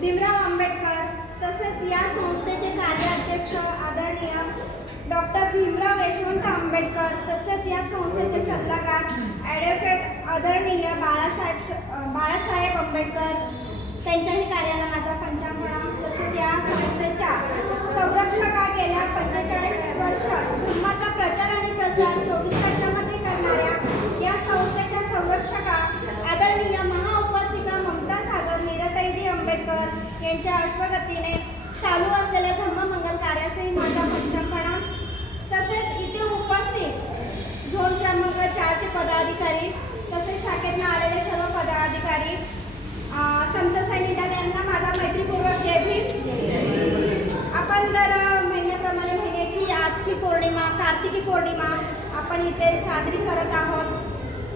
भीमराव आंबेडकर तसेच या संस्थेचे कार्याध्यक्ष आदरणीय डॉक्टर भीमराव यशवंत आंबेडकर तसेच या संस्थेचे सल्लागार ॲडव्होकेट आदरणीय बाळासाहेब बाळासाहेब आंबेडकर त्यांच्याही कार्याला माझा म्हणा तसेच या संस्थेच्या संरक्षका गेल्या पंचेचाळीस वर्ष धर्माचा प्रचार पदाधिकारी तसेच शाखेतनं आलेले सर्व पदाधिकारी संत सैनिकांना यांना माझा मैत्रीपूर्वक जय भीम. आपण जर महिन्याप्रमाणे महिन्याची आजची पौर्णिमा कार्तिकी पौर्णिमा आपण इथे साजरी करत आहोत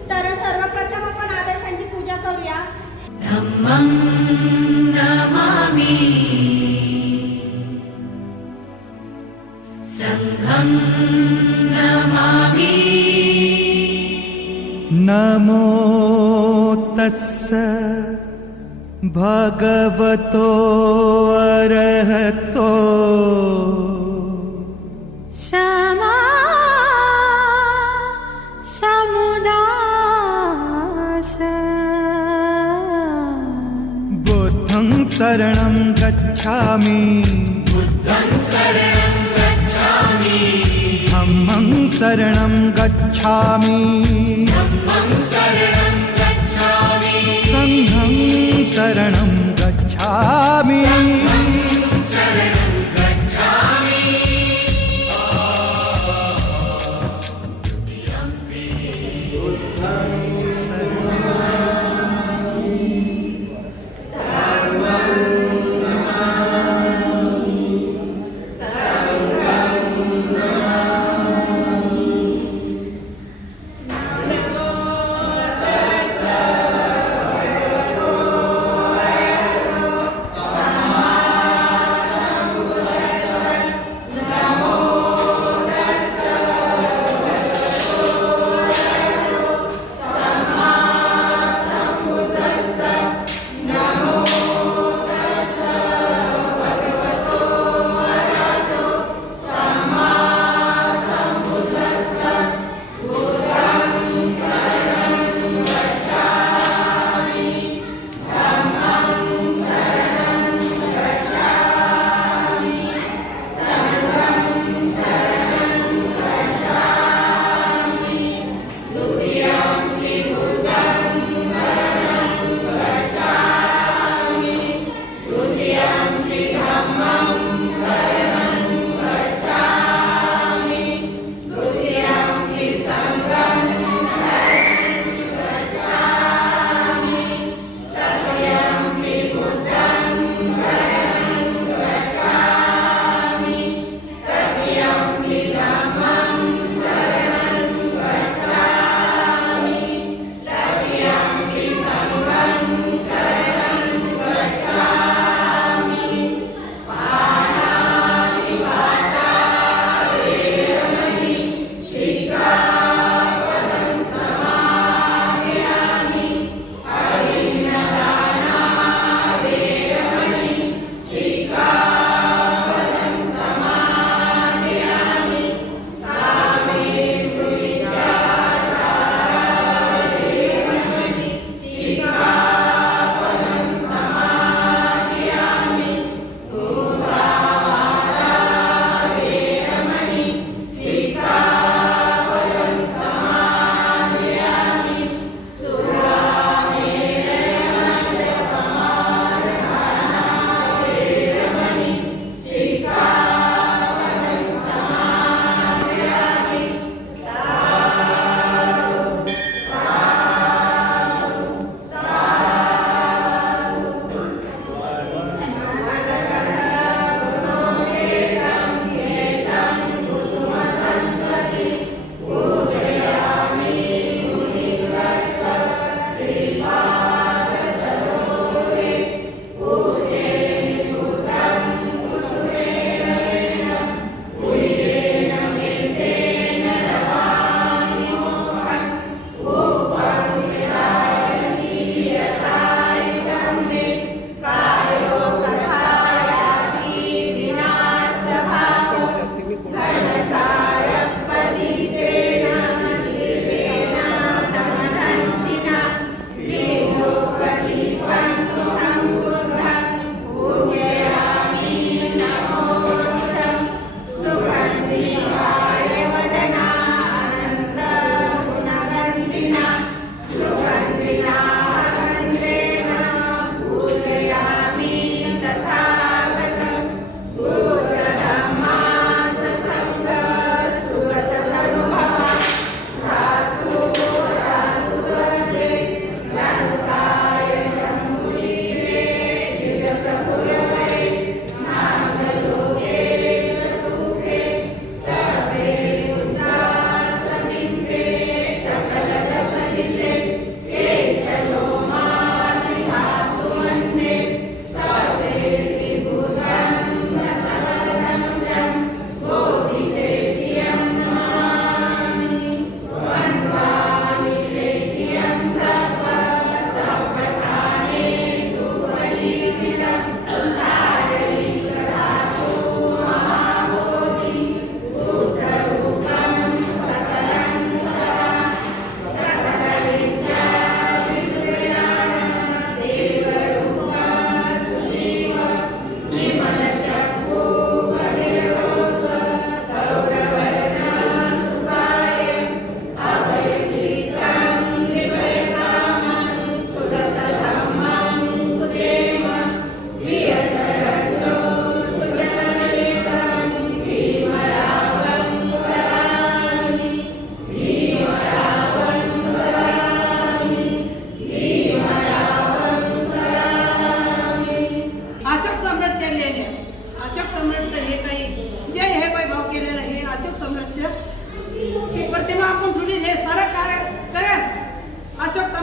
तर सर्वप्रथम आपण आदर्शांची पूजा करूया. धम्मं नमो तस्स भगवतो अरहतो। क्षमा समुदाश बुद्धं शरणं गच्छामि शरणं गच्छामि। सङ्घं शरणं गच्छामि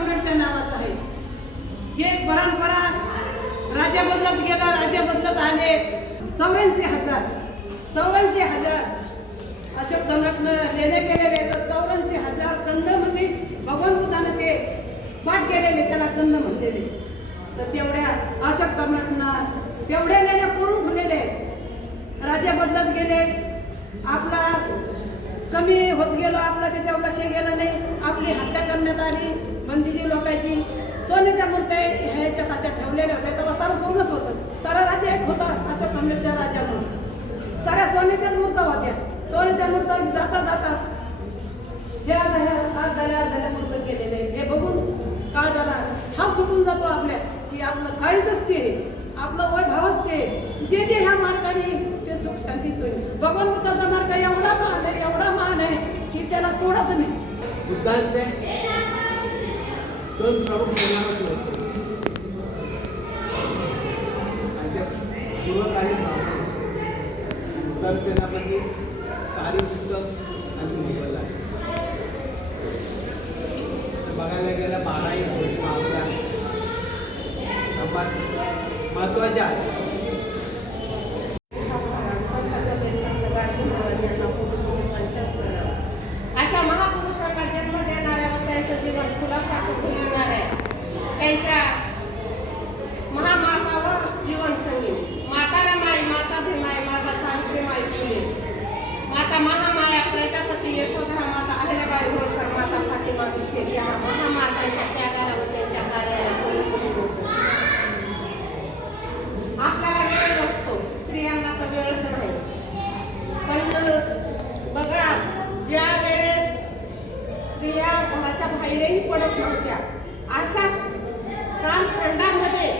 अशोक नावाचं आहे. हे परंपरा राजा बदलत गेला राजा बदलत आले. चौऱ्याऐंशी हजार चौऱ्याऐंशी हजार अशोक सम्राटनं लेणे केलेले तर चौऱ्याऐंशी हजार कंद म्हणजे भगवान बुद्धानं ते पाठ केलेले त्याला कंद म्हणलेले. तर तेवढ्या अशोक सम्राटना तेवढ्या लेण्या करून ठेवलेले राजा बदलत गेले. आपला कमी होत गेलो आपला त्याच्यावर लक्ष गेलं नाही. आपली हत्या करण्यात आली. सोन्याच्या मूर्त्या ह्याच्यात अशा ठेवलेल्या होत्या. तेव्हा सारं सोनच होतं. सारा राज्य एक होता अशोक राजा राज्यामुळे. साऱ्या सोन्याच्याच मूर्त्या होत्या. सोन्याच्या मूर्त्या जाता जाता हे आता हे आज झाल्या आज झाल्या मूर्त केलेले हे बघून काळ झाला हा सुटून जातो आपल्या की आपलं काळीच असते आपलं वैभव असते जे जे ह्या मार्गाने ते सुख शांतीच होईल. भगवान बुद्धाचा मार्ग एवढा मान आहे एवढा मान आहे की त्याला तोडच नाही. बुद्धांचे दोन प्रमुख सेनापती होते त्यांचे पूर्वकालीन नाव सारी उत्तम आणि मुघल आहे. बघायला गेलं बाराही गोष्टी आपल्या सर्वात आहेत अशा महापुरुषांना जन्म देणाऱ्या व त्यांचं जीवन खुलासा करून येणाऱ्या त्यांच्या महामातावर जीवन संगीत माता रमाई माता भीमाई माता सावित्रीमाई फुले माता महामाया प्रजापती यशोधरा माता अहिल्याबाई होळकर माता फातिमा बिशेर या महामातांच्या त्यागाला व त्यांच्या कार्याला आपल्याला वेळ नसतो. स्त्रियांना तर वेळच नाही. पण बघा ज्या वेळेस स्त्रिया घराच्या बाहेरही पडत नव्हत्या अशा कालखंडामध्ये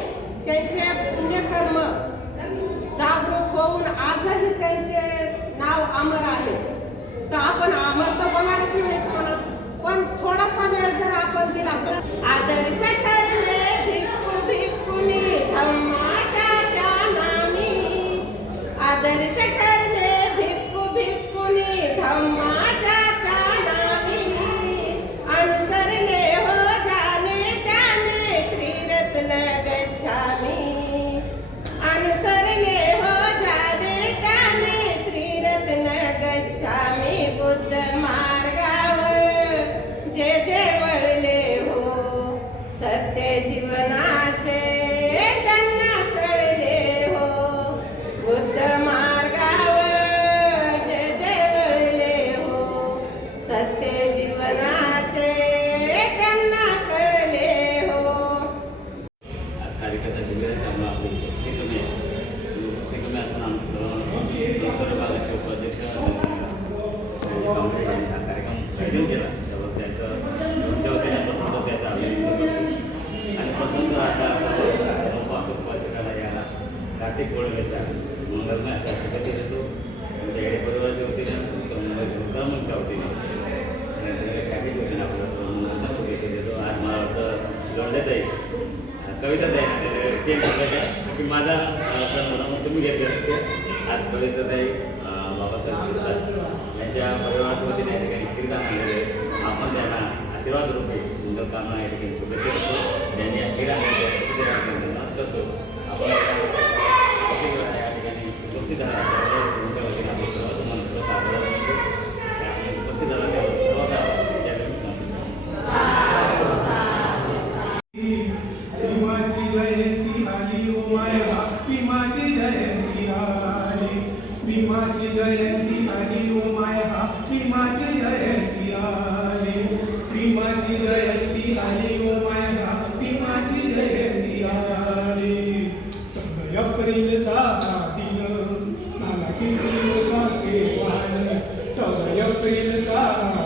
त्यांचे पुण्यकर्म जागृत होऊन आजही त्यांचे नाव अमर आहे. तर आपण अमर तर होणारच नाही पण पण थोडासा वेळ जर आपण दिला मंगलमय अशा शुभेच्छा देतो तुमच्या येडे परिवाराच्या मुक्कामच्या आणि शाखेच्या आपल्याला शुभेच्छा देतो आज मला वाटतं जोडण्यात कविताच आहे. सेम की माझा मनामध्ये तुम्ही घेतले असतो आज कविताच आहे बाबासाहेब शिरसाट यांच्या परिवाराच्या वतीने या ठिकाणी कीर्तन आणलेले आहे. आपण त्यांना आशीर्वाद कामना या ठिकाणी शुभेच्छा देतो. ज्यांनी या खेळ करतो आपण चौदा एप्रिलचा हा दिन मला किती वाटे वाण चौदा एप्रिलचा हा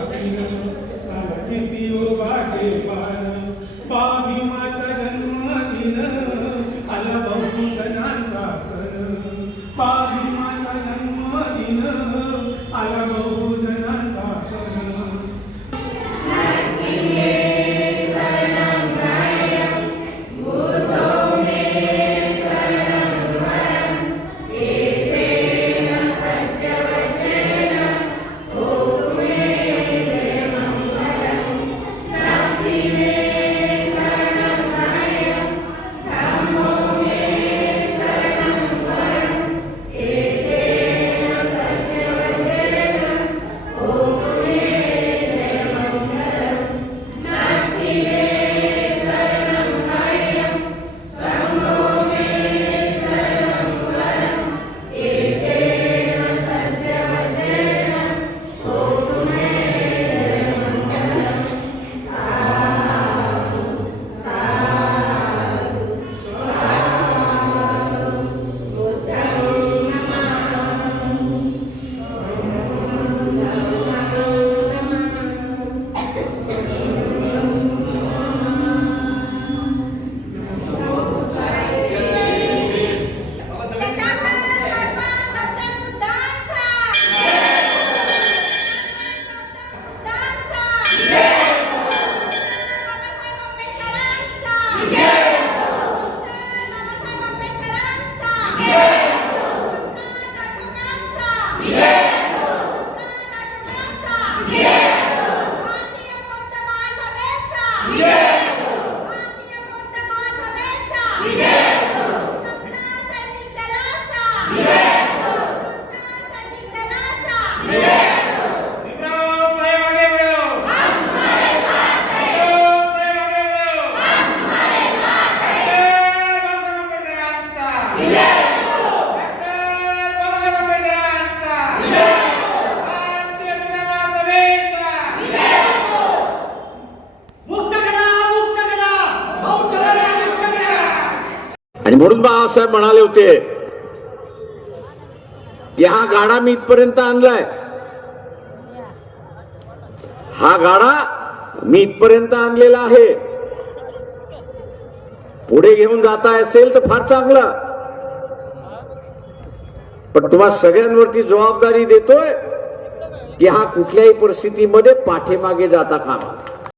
आणि म्हणून बाळासाहेब म्हणाले होते की हा गाडा मी इथपर्यंत आणलाय. हा गाडा मी इथपर्यंत आणलेला आहे. पुढे घेऊन जाता असेल तर फार चांगला. पण तुम्हा सगळ्यांवरती जबाबदारी देतोय की हा कुठल्याही परिस्थितीमध्ये पाठीमागे जाता कामा